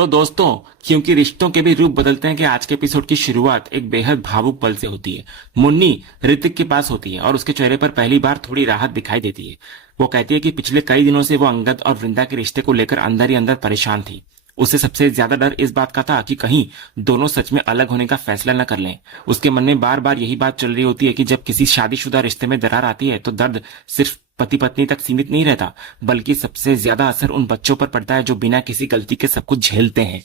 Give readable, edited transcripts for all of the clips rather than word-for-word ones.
तो दोस्तों, क्योंकि रिश्तों के भी रूप बदलते हैं कि आज के एपिसोड की शुरुआत एक बेहद भावुक पल से होती है। मुन्नी ऋतिक के पास होती है और उसके चेहरे पर पहली बार थोड़ी राहत दिखाई देती है। वो कहती है कि पिछले कई दिनों से वो अंगद और वृंदा के रिश्ते को लेकर अंदर ही अंदर परेशान थी। उसे सबसे ज्यादा डर इस बात का था कि कहीं दोनों सच में अलग होने का फैसला न कर लें। उसके मन में बार बार यही बात चल रही होती है कि जब किसी शादीशुदा रिश्ते में दरार आती है तो दर्द सिर्फ पति पत्नी तक सीमित नहीं रहता, बल्कि सबसे ज्यादा असर उन बच्चों पर पड़ता है जो बिना किसी गलती के सब कुछ झेलते हैं।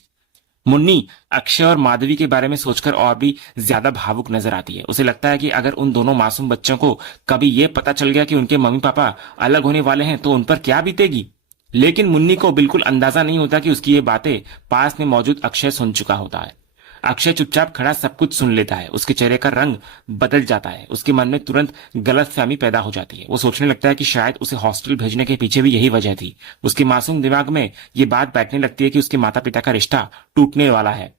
मुन्नी अक्षय और माधवी के बारे में सोचकर और भी ज्यादा भावुक नजर आती है। उसे लगता है कि अगर उन दोनों मासूम बच्चों को कभी ये पता चल गया कि उनके मम्मी पापा अलग होने वाले हैं तो उन पर क्या बीतेगी। लेकिन मुन्नी को बिल्कुल अंदाजा नहीं होता कि उसकी ये बातें पास में मौजूद अक्षय सुन चुका होता है। अक्षय चुपचाप खड़ा सब कुछ सुन लेता है। उसके चेहरे का रंग बदल जाता है। उसके मन में तुरंत गलतफहमी पैदा हो जाती है। वो सोचने लगता है कि शायद उसे हॉस्टल भेजने के पीछे भी यही वजह थी। उसके मासूम दिमाग में ये बात बैठने लगती है कि उसके माता पिता का रिश्ता टूटने वाला है।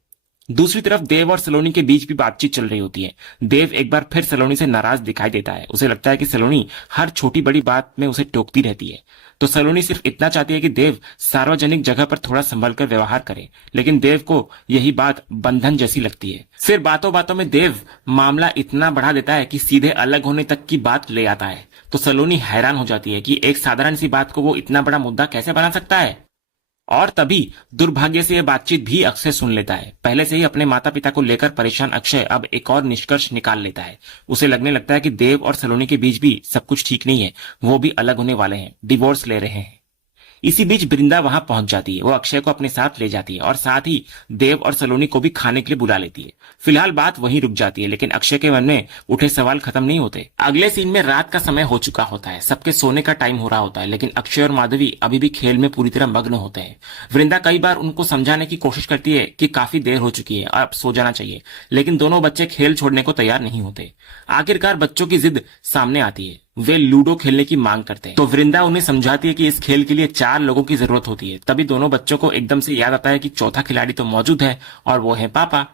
दूसरी तरफ देव और सलोनी के बीच भी बातचीत चल रही होती है। देव एक बार फिर सलोनी से नाराज दिखाई देता है। उसे लगता है कि सलोनी हर छोटी बड़ी बात में उसे टोकती रहती है। तो सलोनी सिर्फ इतना चाहती है कि देव सार्वजनिक जगह पर थोड़ा संभल कर व्यवहार करे, लेकिन देव को यही बात बंधन जैसी लगती है। फिर बातों बातों में देव मामला इतना बढ़ा देता है कि सीधे अलग होने तक की बात ले आता है। तो सलोनी हैरान हो जाती है कि एक साधारण सी बात को वो इतना बड़ा मुद्दा कैसे बना सकता है। और तभी दुर्भाग्य से यह बातचीत भी अक्षय सुन लेता है। पहले से ही अपने माता पिता को लेकर परेशान अक्षय अब एक और निष्कर्ष निकाल लेता है। उसे लगने लगता है कि देव और सलोनी के बीच भी सब कुछ ठीक नहीं है। वो भी अलग होने वाले हैं, डिवोर्स ले रहे हैं। इसी बीच वृंदा वहां पहुंच जाती है। वो अक्षय को अपने साथ ले जाती है और साथ ही देव और सलोनी को भी खाने के लिए बुला लेती है। फिलहाल बात वहीं रुक जाती है, लेकिन अक्षय के मन में उठे सवाल खत्म नहीं होते। अगले सीन में रात का समय हो चुका होता है, सबके सोने का टाइम हो रहा होता है, लेकिन अक्षय और माधवी अभी भी खेल में पूरी तरह मग्न होते हैं। वृंदा कई बार उनको समझाने की कोशिश करती है कि काफी देर हो चुकी है, अब सो जाना चाहिए, लेकिन दोनों बच्चे खेल छोड़ने को तैयार नहीं होते। आखिरकार बच्चों की जिद सामने आती है। वे लूडो खेलने की मांग करते हैं। तो वृंदा उन्हें समझाती है कि इस खेल के लिए 4 लोगों की जरूरत होती है। तभी दोनों बच्चों को एकदम से याद आता है कि चौथा खिलाड़ी तो मौजूद है और वो है पापा।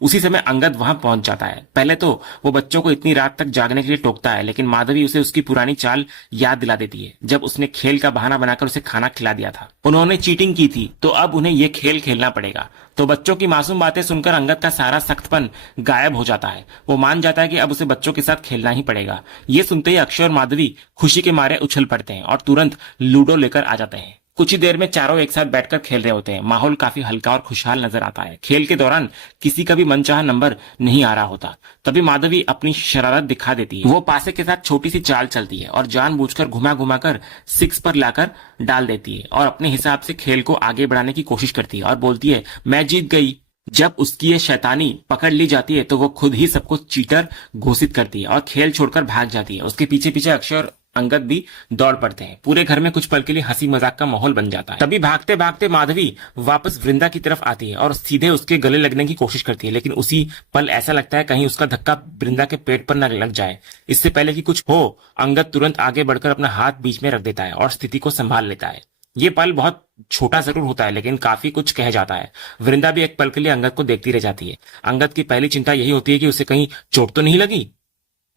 उसी समय अंगद वहां पहुंच जाता है। पहले तो वो बच्चों को इतनी रात तक जागने के लिए टोकता है, लेकिन माधवी उसे उसकी पुरानी चाल याद दिला देती है, जब उसने खेल का बहाना बनाकर उसे खाना खिला दिया था। उन्होंने चीटिंग की थी, तो अब उन्हें ये खेल खेलना पड़ेगा। तो बच्चों की मासूम बातें सुनकर अंगद का सारा सख्तपन गायब हो जाता है। वो मान जाता है कि अब उसे बच्चों के साथ खेलना ही पड़ेगा। ये सुनते ही अक्षय और माधवी खुशी के मारे उछल पड़ते हैं और तुरंत लूडो लेकर आ जाते हैं। कुछ ही देर में चारों एक साथ बैठकर खेल रहे होते हैं। माहौल काफी हल्का और खुशहाल नजर आता है। खेल के दौरान किसी का भी मनचाहा नंबर नहीं आ रहा होता। तभी माधवी अपनी शरारत दिखा देती है। वो पासे के साथ छोटी सी चाल चलती है और जानबूझकर घुमा घुमाकर 6 पर लाकर डाल देती है और अपने हिसाब से खेल को आगे बढ़ाने की कोशिश करती है और बोलती है, मैं जीत गई। जब उसकी ये शैतानी पकड़ ली जाती है तो वो खुद ही सबको चीटर घोषित करती है और खेल छोड़कर भाग जाती है। उसके पीछे पीछे अक्षय और अंगद भी दौड़ पड़ते हैं। पूरे घर में कुछ पल के लिए हंसी मजाक का माहौल बन जाता है। तभी भागते भागते माधवी वापस वृंदा की तरफ आती है और सीधे उसके गले लगने की कोशिश करती है, लेकिन उसी पल ऐसा लगता है कहीं उसका धक्का वृंदा के पेट पर न लग जाए। इससे पहले कि कुछ हो, अंगद तुरंत आगे बढ़कर अपना हाथ बीच में रख देता है और स्थिति को संभाल लेता है। ये पल बहुत छोटा जरूर होता है, लेकिन काफी कुछ कह जाता है। वृंदा भी एक पल के लिए अंगद को देखती रह जाती है। अंगद की पहली चिंता यही होती है कि उसे कहीं चोट तो नहीं लगी।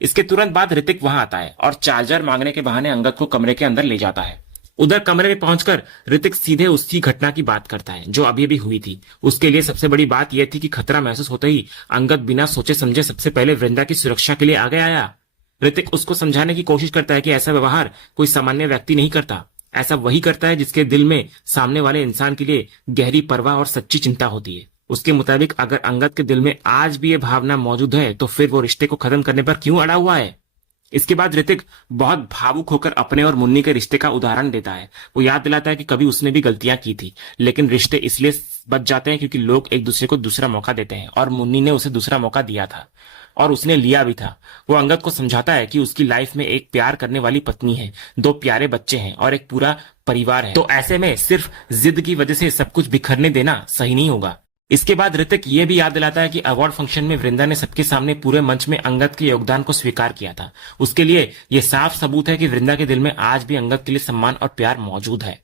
इसके तुरंत बाद ऋतिक वहां आता है और चार्जर मांगने के बहाने अंगद को कमरे के अंदर ले जाता है। उधर कमरे में पहुंचकर ऋतिक सीधे उसी घटना की बात करता है जो अभी अभी हुई थी। उसके लिए सबसे बड़ी बात यह थी कि खतरा महसूस होते ही अंगद बिना सोचे समझे सबसे पहले वृंदा की सुरक्षा के लिए आगे आया। ऋतिक उसको समझाने की कोशिश करता है कि ऐसा व्यवहार कोई सामान्य व्यक्ति नहीं करता। ऐसा वही करता है जिसके दिल में सामने वाले इंसान के लिए गहरी परवाह और सच्ची चिंता होती है। उसके मुताबिक अगर अंगद के दिल में आज भी ये भावना मौजूद है तो फिर वो रिश्ते को खत्म करने पर क्यों अड़ा हुआ है। इसके बाद ऋतिक बहुत भावुक होकर अपने और मुन्नी के रिश्ते का उदाहरण देता है। वो याद दिलाता है कि कभी उसने भी गलतियां की थी, लेकिन रिश्ते इसलिए बच जाते हैं क्योंकि लोग एक दूसरे को दूसरा मौका देते हैं, और मुन्नी ने उसे दूसरा मौका दिया था और उसने लिया भी था। वो अंगद को समझाता है कि उसकी लाइफ में एक प्यार करने वाली पत्नी है, 2 प्यारे बच्चे हैं और एक पूरा परिवार है। तो ऐसे में सिर्फ जिद की वजह से सब कुछ बिखरने देना सही नहीं होगा। इसके बाद ऋतिक ये भी याद दिलाता है कि अवार्ड फंक्शन में वृंदा ने सबके सामने पूरे मंच में अंगद के योगदान को स्वीकार किया था। उसके लिए ये साफ सबूत है कि वृंदा के दिल में आज भी अंगद के लिए सम्मान और प्यार मौजूद है।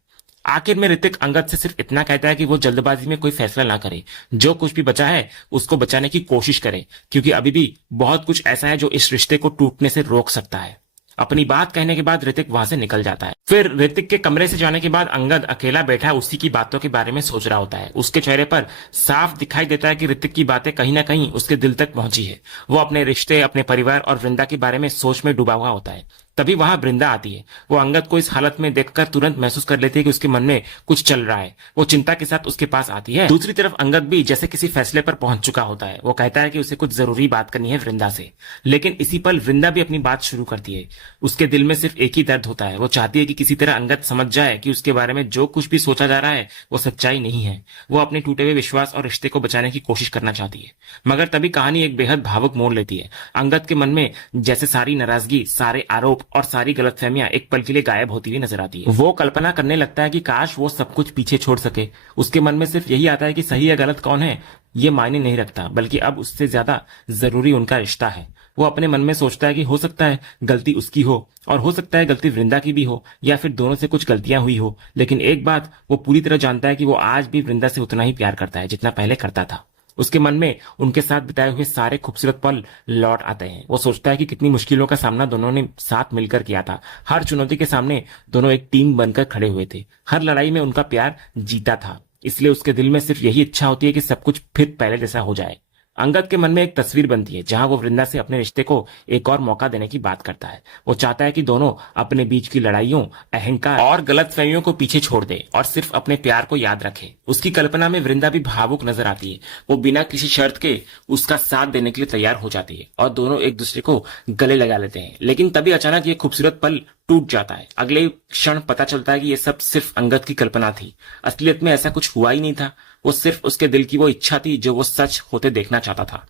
आखिर में ऋतिक अंगद से सिर्फ इतना कहता है कि वो जल्दबाजी में कोई फैसला ना करे, जो कुछ भी बचा है उसको बचाने की कोशिश करे, क्योंकि अभी भी बहुत कुछ ऐसा है जो इस रिश्ते को टूटने से रोक सकता है। अपनी बात कहने के बाद ऋतिक वहां से निकल जाता है। फिर ऋतिक के कमरे से जाने के बाद अंगद अकेला बैठा उसी की बातों के बारे में सोच रहा होता है। उसके चेहरे पर साफ दिखाई देता है कि ऋतिक की बातें कहीं ना कहीं उसके दिल तक पहुंची है। वो अपने रिश्ते, अपने परिवार और वृंदा के बारे में सोच में डूबा हुआ होता है। तभी वहां वृंदा आती है। वो अंगद को इस हालत में देखकर तुरंत महसूस कर लेती है कि उसके मन में कुछ चल रहा है। वो चिंता के साथ उसके पास आती है। दूसरी तरफ अंगद भी जैसे किसी फैसले पर पहुंच चुका होता है। वो कहता है कि उसे कुछ जरूरी बात करनी है वृंदा से। लेकिन इसी पल वृंदा भी अपनी बात शुरू करती है। उसके दिल में सिर्फ एक ही दर्द होता है। वो चाहती है कि किसी तरह अंगद समझ जाए कि उसके बारे में जो कुछ भी सोचा जा रहा है वो सच्चाई नहीं है। वो अपने टूटे हुए विश्वास और रिश्ते को बचाने की कोशिश करना चाहती है। मगर तभी कहानी एक बेहद भावुक मोड़ लेती है। अंगद के मन में जैसे सारी नाराजगी, सारे आरोप और सारी गलतफहमियां एक पल के लिए गायब होती हुई नजर आती है। वो कल्पना करने लगता है कि काश वो सब कुछ पीछे छोड़ सके। उसके मन में सिर्फ यही आता है कि सही या गलत कौन है ये मायने नहीं रखता, बल्कि अब उससे ज्यादा जरूरी उनका रिश्ता है। वो अपने मन में सोचता है कि हो सकता है गलती उसकी हो और हो सकता है गलती वृंदा की भी हो, या फिर दोनों से कुछ गलतियां हुई हो। लेकिन एक बात वो पूरी तरह जानता है कि वो आज भी वृंदा से उतना ही प्यार करता है जितना पहले करता था। उसके मन में उनके साथ बिताए हुए सारे खूबसूरत पल लौट आते हैं। वो सोचता है कि कितनी मुश्किलों का सामना दोनों ने साथ मिलकर किया था। हर चुनौती के सामने दोनों एक टीम बनकर खड़े हुए थे। हर लड़ाई में उनका प्यार जीता था। इसलिए उसके दिल में सिर्फ यही इच्छा होती है कि सब कुछ फिर पहले जैसा हो जाए। अंगद के मन में एक तस्वीर बनती है जहां वो वृंदा से अपने रिश्ते को एक और मौका देने की बात करता है। वो चाहता है कि दोनों अपने बीच की लड़ाइयों, अहंकार और गलतफहमियों को पीछे छोड़ दे और सिर्फ अपने प्यार को याद रखे। उसकी कल्पना में वृंदा भी भावुक नजर आती है। वो बिना किसी शर्त के उसका साथ देने के लिए तैयार हो जाती है और दोनों एक दूसरे को गले लगा लेते हैं। लेकिन तभी अचानक ये खूबसूरत पल टूट जाता है। अगले क्षण पता चलता है कि ये सब सिर्फ अंगद की कल्पना थी। असलियत में ऐसा कुछ हुआ ही नहीं था। वो सिर्फ उसके दिल की वो इच्छा थी जो वो सच होते देखना चाहता था।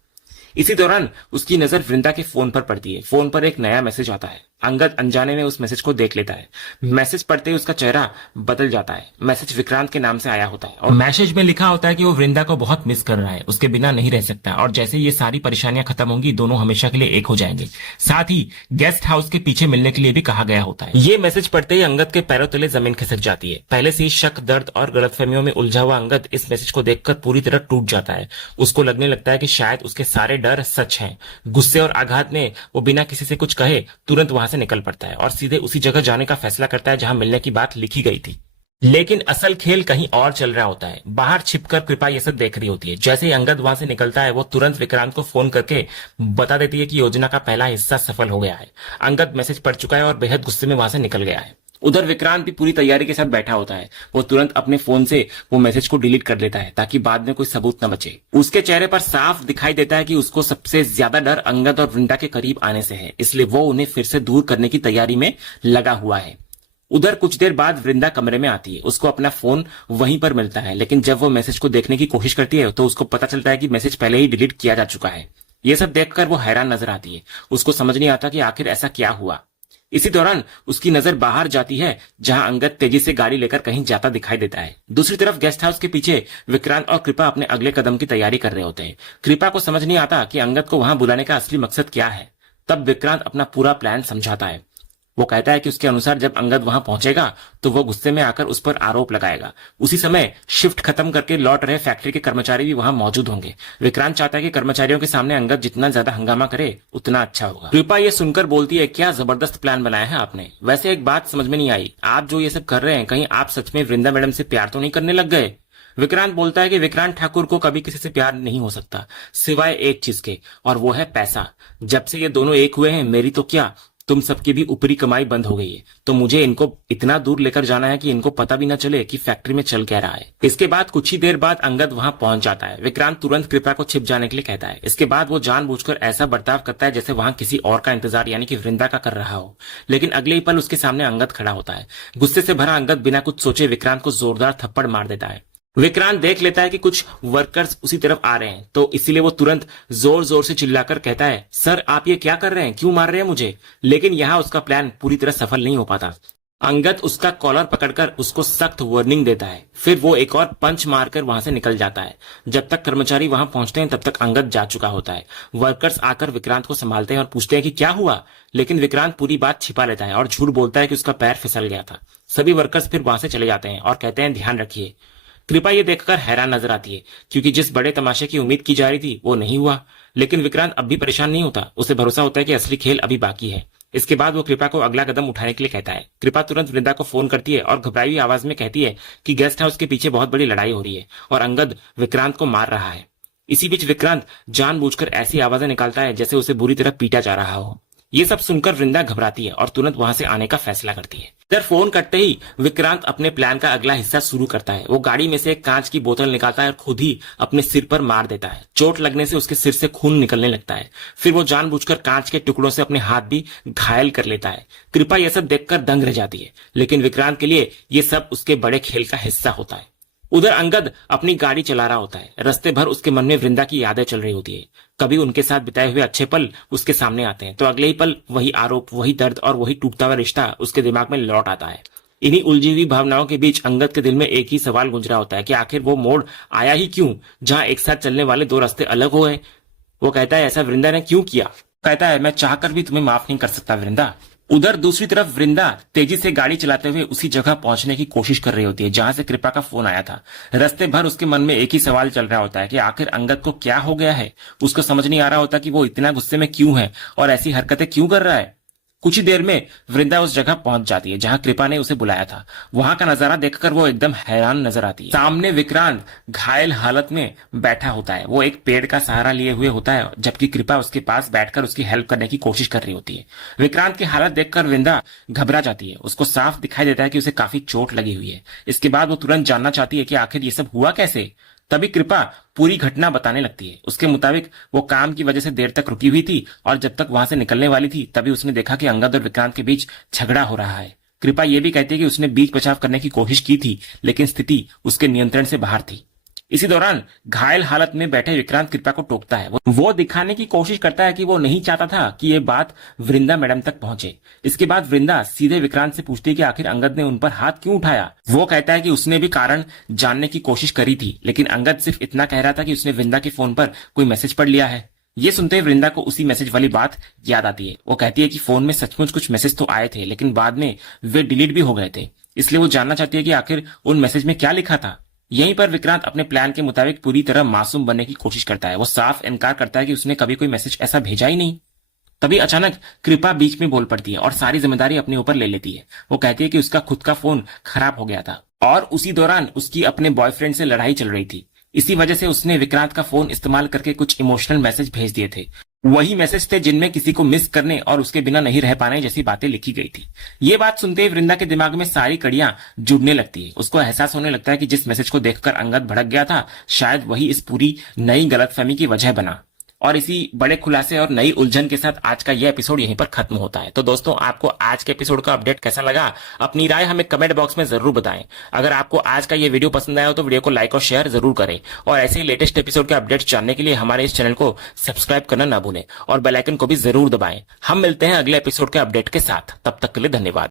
इसी दौरान उसकी नजर वृंदा के फोन पर पड़ती है। फोन पर एक नया मैसेज आता है। अंगद अनजाने में उस मैसेज को देख लेता है। मैसेज पढ़ते ही उसका चेहरा बदल जाता है। मैसेज विक्रांत के नाम से आया होता है और मैसेज में लिखा होता है कि वो वृंदा को बहुत मिस कर रहा है, उसके बिना नहीं रह सकता और जैसे ये सारी परेशानियां खत्म होंगी दोनों हमेशा के लिए एक हो जाएंगे। साथ ही गेस्ट हाउस के पीछे मिलने के लिए भी कहा गया होता है। ये मैसेज पढ़ते ही अंगद के पैरों तले जमीन खिसक जाती है। पहले से ही शक, दर्द और गलतफहमियों में उलझा हुआ अंगद इस मैसेज को देखकर पूरी तरह टूट जाता है। उसको लगने लगता है कि शायद उसके सारे डर सच हैं। गुस्से और आघात में वो बिना किसी से कुछ कहे तुरंत वहां से निकल पड़ता है और सीधे उसी जगह जाने का फैसला करता है जहां मिलने की बात लिखी गई थी। लेकिन असल खेल कहीं और चल रहा होता है। बाहर छिपकर कृपा ये सब देख रही होती है। जैसे ही अंगद वहां से निकलता है वो तुरंत विक्रांत को फोन करके बता देती है कि योजना का पहला हिस्सा सफल हो गया है। अंगद मैसेज पढ़ चुका है और बेहद गुस्से में वहां से निकल गया है। उधर विक्रांत भी पूरी तैयारी के साथ बैठा होता है। वो तुरंत अपने फोन से वो मैसेज को डिलीट कर लेता है ताकि बाद में कोई सबूत न बचे। उसके चेहरे पर साफ दिखाई देता है कि उसको सबसे ज्यादा डर अंगद और वृंदा के करीब आने से है, इसलिए वो उन्हें फिर से दूर करने की तैयारी में लगा हुआ है। उधर कुछ देर बाद वृंदा कमरे में आती है। उसको अपना फोन वहीं पर मिलता है, लेकिन जब वो मैसेज को देखने की कोशिश करती है तो उसको पता चलता है कि मैसेज पहले ही डिलीट किया जा चुका है। ये सब देखकर वो हैरान नजर आती है। उसको समझ नहीं आता कि आखिर ऐसा क्या हुआ। इसी दौरान उसकी नजर बाहर जाती है जहां अंगद तेजी से गाड़ी लेकर कहीं जाता दिखाई देता है। दूसरी तरफ गेस्ट हाउस के पीछे विक्रांत और कृपा अपने अगले कदम की तैयारी कर रहे होते हैं। कृपा को समझ नहीं आता कि अंगद को वहां बुलाने का असली मकसद क्या है। तब विक्रांत अपना पूरा प्लान समझाता है। वो कहता है कि उसके अनुसार जब अंगद वहां पहुंचेगा तो वो गुस्से में आकर उस पर आरोप लगाएगा। उसी समय शिफ्ट खत्म करके लौट रहे फैक्ट्री के कर्मचारी भी वहां मौजूद होंगे। विक्रांत चाहता है कि कर्मचारियों के सामने अंगद जितना ज्यादा हंगामा करे उतना अच्छा होगा। कृपा ये सुनकर बोलती है, क्या जबरदस्त प्लान बनाया है आपने। वैसे एक बात समझ में नहीं आई, आप जो ये सब कर रहे हैं कहीं आप सच में वृंदा मैडम से प्यार तो नहीं करने लग गए। विक्रांत बोलता है कि विक्रांत ठाकुर को कभी किसी से प्यार नहीं हो सकता सिवाय एक चीज के, और वो है पैसा। जब से ये दोनों एक हुए हैं मेरी तो क्या तुम सबकी भी ऊपरी कमाई बंद हो गई है, तो मुझे इनको इतना दूर लेकर जाना है कि इनको पता भी न चले कि फैक्ट्री में चल क्या रहा है। इसके बाद कुछ ही देर बाद अंगद वहां पहुंच जाता है। विक्रांत तुरंत कृपा को छिप जाने के लिए कहता है। इसके बाद वो जानबूझकर ऐसा बर्ताव करता है जैसे वहां किसी और का इंतजार यानी कि वृंदा का कर रहा हो। लेकिन अगले ही पल उसके सामने अंगद खड़ा होता है। गुस्से से भरा अंगद बिना कुछ सोचे विक्रांत को जोरदार थप्पड़ मार देता है। विक्रांत देख लेता है कि कुछ वर्कर्स उसी तरफ आ रहे हैं, तो इसीलिए वो तुरंत जोर जोर से चिल्लाकर कहता है, सर आप ये क्या कर रहे हैं, क्यों मार रहे हैं मुझे। लेकिन यहाँ उसका प्लान पूरी तरह सफल नहीं हो पाता। अंगद उसका कॉलर पकड़कर उसको सख्त वार्निंग देता है। फिर वो एक और पंच मारकर वहां से निकल जाता है। जब तक कर्मचारी वहां पहुंचते हैं तब तक अंगद जा चुका होता है। वर्कर्स आकर विक्रांत को संभालते हैं और पूछते हैं कि क्या हुआ, लेकिन विक्रांत पूरी बात छिपा लेता है और झूठ बोलता है कि उसका पैर फिसल गया था। सभी वर्कर्स फिर वहां से चले जाते हैं और कहते हैं ध्यान रखिए। कृपा ये देखकर हैरान नजर आती है क्योंकि जिस बड़े तमाशे की उम्मीद की जा रही थी वो नहीं हुआ। लेकिन विक्रांत अब भी परेशान नहीं होता। उसे भरोसा होता है कि असली खेल अभी बाकी है। इसके बाद वो कृपा को अगला कदम उठाने के लिए कहता है। कृपा तुरंत वृंदा को फोन करती है और घबराई हुई आवाज में कहती है कि गेस्ट हाउस के पीछे बहुत बड़ी लड़ाई हो रही है और अंगद विक्रांत को मार रहा है। इसी बीच विक्रांत जानबूझकर ऐसी आवाजें निकालता है जैसे उसे बुरी तरह पीटा जा रहा हो। ये सब सुनकर वृंदा घबराती है और तुरंत वहां से आने का फैसला करती है। इधर फोन कटते ही विक्रांत अपने प्लान का अगला हिस्सा शुरू करता है। वो गाड़ी में से एक कांच की बोतल निकालता है और खुद ही अपने सिर पर मार देता है। चोट लगने से उसके सिर से खून निकलने लगता है। फिर वो जानबूझकर कांच के टुकड़ों से अपने हाथ भी घायल कर लेता है। कृपा यह सब देखकर दंग रह जाती है, लेकिन विक्रांत के लिए ये सब उसके बड़े खेल का हिस्सा होता है। उधर अंगद अपनी गाड़ी चला रहा होता है। रास्ते भर उसके मन में वृंदा की यादें चल रही होती है। कभी उनके साथ बिताए हुए अच्छे पल उसके सामने आते हैं तो अगले ही पल वही आरोप, वही दर्द और वही टूटता हुआ रिश्ता उसके दिमाग में लौट आता है। इन्हीं उलझी हुई भावनाओं के बीच अंगद के दिल में एक ही सवाल गूंज रहा होता है कि आखिर वो मोड़ आया ही क्यों जहां एक साथ चलने वाले दो रास्ते अलग हो गए। वो कहता है ऐसा वृंदा ने क्यों किया। कहता है मैं चाहकर भी तुम्हें माफ नहीं कर सकता वृंदा। उधर दूसरी तरफ वृंदा तेजी से गाड़ी चलाते हुए उसी जगह पहुंचने की कोशिश कर रही होती है जहां से कृपा का फोन आया था। रास्ते भर उसके मन में एक ही सवाल चल रहा होता है कि आखिर अंगद को क्या हो गया है। उसको समझ नहीं आ रहा होता कि वो इतना गुस्से में क्यों है और ऐसी हरकतें क्यों कर रहा है। कुछ ही देर में वृंदा उस जगह पहुंच जाती है जहां कृपा ने उसे बुलाया था। वहां का नजारा देखकर वो एकदम हैरान नजर आती है। सामने विक्रांत घायल हालत में बैठा होता है। वो एक पेड़ का सहारा लिए हुए होता है जबकि कृपा उसके पास बैठकर उसकी हेल्प करने की कोशिश कर रही होती है। विक्रांत की हालत देखकर वृंदा घबरा जाती है। उसको साफ दिखाई देता है कि उसे काफी चोट लगी हुई है। इसके बाद वो तुरंत जानना चाहती है कि आखिर ये सब हुआ कैसे। तभी कृपा पूरी घटना बताने लगती है। उसके मुताबिक वो काम की वजह से देर तक रुकी हुई थी और जब तक वहां से निकलने वाली थी तभी उसने देखा कि अंगद और विक्रांत के बीच झगड़ा हो रहा है। कृपा ये भी कहती है कि उसने बीच बचाव करने की कोशिश की थी लेकिन स्थिति उसके नियंत्रण से बाहर थी। इसी दौरान घायल हालत में बैठे विक्रांत कृपा को टोकता है। वो दिखाने की कोशिश करता है कि वो नहीं चाहता था कि ये बात वृंदा मैडम तक पहुंचे। इसके बाद वृंदा सीधे विक्रांत से पूछती है कि आखिर अंगद ने उन पर हाथ क्यों उठाया। वो कहता है कि उसने भी कारण जानने की कोशिश करी थी लेकिन अंगद सिर्फ इतना कह रहा था कि उसने वृंदा के फोन पर कोई मैसेज पढ़ लिया है। ये सुनते ही वृंदा को उसी मैसेज वाली बात याद आती है। वो कहती है कि फोन में सचमुच कुछ मैसेज तो आए थे लेकिन बाद में वे डिलीट भी हो गए थे। इसलिए वो जानना चाहती है कि आखिर उन मैसेज में क्या लिखा था। यहीं पर विक्रांत अपने प्लान के मुताबिक पूरी तरह मासूम बनने की कोशिश करता है। वो साफ इनकार करता है कि उसने कभी कोई मैसेज ऐसा भेजा ही नहीं। तभी अचानक कृपा बीच में बोल पड़ती है और सारी जिम्मेदारी अपने ऊपर ले लेती है। वो कहती है कि उसका खुद का फोन खराब हो गया था और उसी दौरान उसकी अपने बॉयफ्रेंड से लड़ाई चल रही थी। इसी वजह से उसने विक्रांत का फोन इस्तेमाल करके कुछ इमोशनल मैसेज भेज दिए थे। वही मैसेज थे जिनमें किसी को मिस करने और उसके बिना नहीं रह पाने जैसी बातें लिखी गई थी। ये बात सुनते ही वृंदा के दिमाग में सारी कड़ियां जुड़ने लगती है। उसको एहसास होने लगता है कि जिस मैसेज को देखकर अंगद भड़क गया था शायद वही इस पूरी नई गलतफहमी की वजह बना। और इसी बड़े खुलासे और नई उलझन के साथ आज का यह एपिसोड यहीं पर खत्म होता है। तो दोस्तों आपको आज के एपिसोड का अपडेट कैसा लगा, अपनी राय हमें कमेंट बॉक्स में जरूर बताएं। अगर आपको आज का ये वीडियो पसंद आया हो तो वीडियो को लाइक और शेयर जरूर करें और ऐसे ही लेटेस्ट एपिसोड के अपडेट्स जानने के लिए हमारे इस चैनल को सब्सक्राइब करना ना भूलें और बेल आइकन को भी जरूर दबाएं। हम मिलते हैं अगले एपिसोड के अपडेट के साथ। तब तक के लिए धन्यवाद।